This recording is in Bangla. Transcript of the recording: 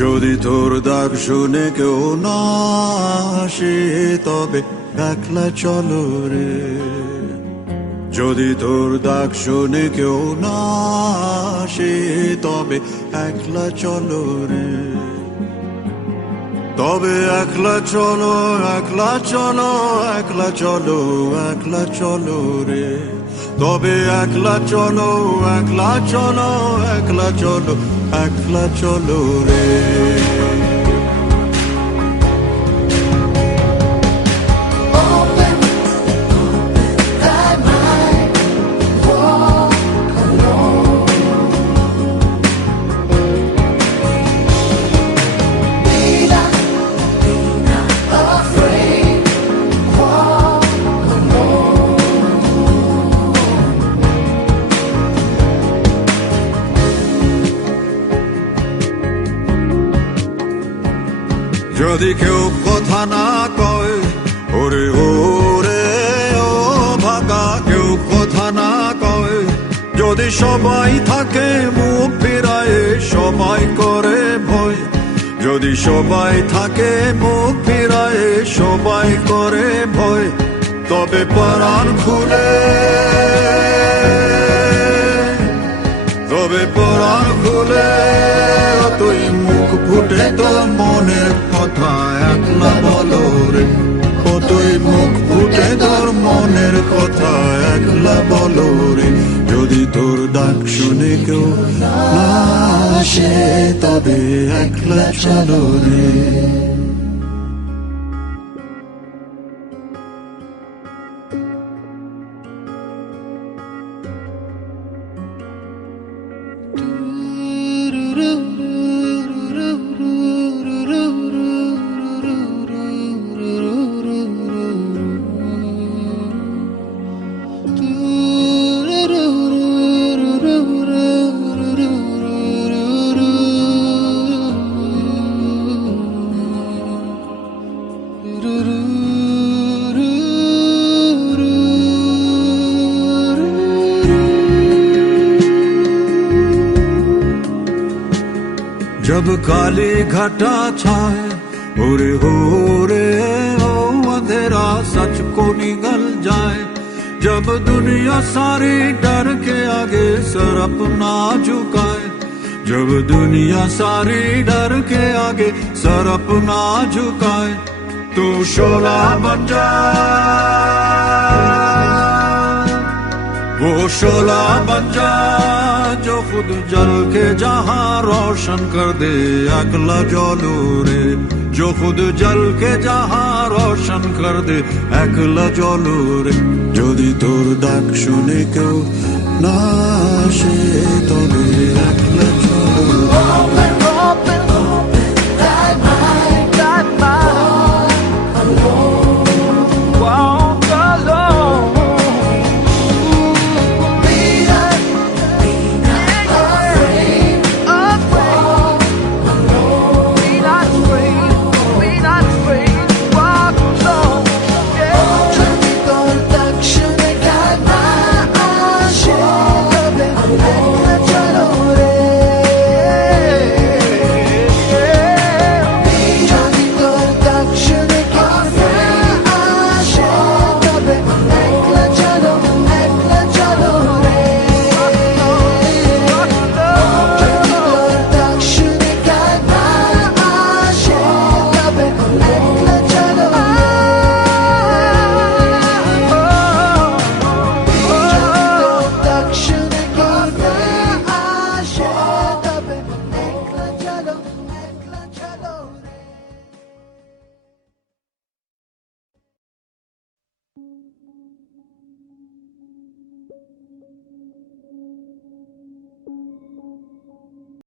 যদি তোর ডাক শুনে কেউ না আসে তবে একলা চলো রে। যদি তোর ডাক শুনে কেউ না আসে তবে একলা চলো রে। তবে একলা চলো, একলা চলো, একলা চলো, একলা চলো রে। তবে একলা চলো, একলা চলো, একলা চলো, একলা চলো রে। যদি কেউ কথা না কয় ওরে ওরে ও ভাগা, কেউ কথা না কয়, যদি সবাই থাকে মুখ ফিরায়ে সবাই করে ভয়, যদি সবাই থাকে মুখ ফিরায়ে সবাই করে ভয়, তবে পরাণ খুলে, তবে পরাণ খুলে তুই মুখ ফুটে তোর মনের কথা একলা বলো রে। ও তুই মুখ ফুটে তোর মনের কথা একলা বলো রে। যদি তোর ডাক শুনে কেউ না আসে তবে একলা চলো রে। जब काली घटा छाए ओरे हो रे हो अंधेरा सच को निगल जाए, जब दुनिया सारी डर के आगे सर अपना झुकाए, जब दुनिया सारी डर के आगे सर अपना झुकाए, तू शोला बन जा, वो शोला बन जा जो खुद जल के जहां रोशन कर दे अगला जलो रे, जो खुद जल के जहां रोशन कर दे अगला जलो रे। যদি তোর ডাক শুনে কেউ না আসে তবে একলা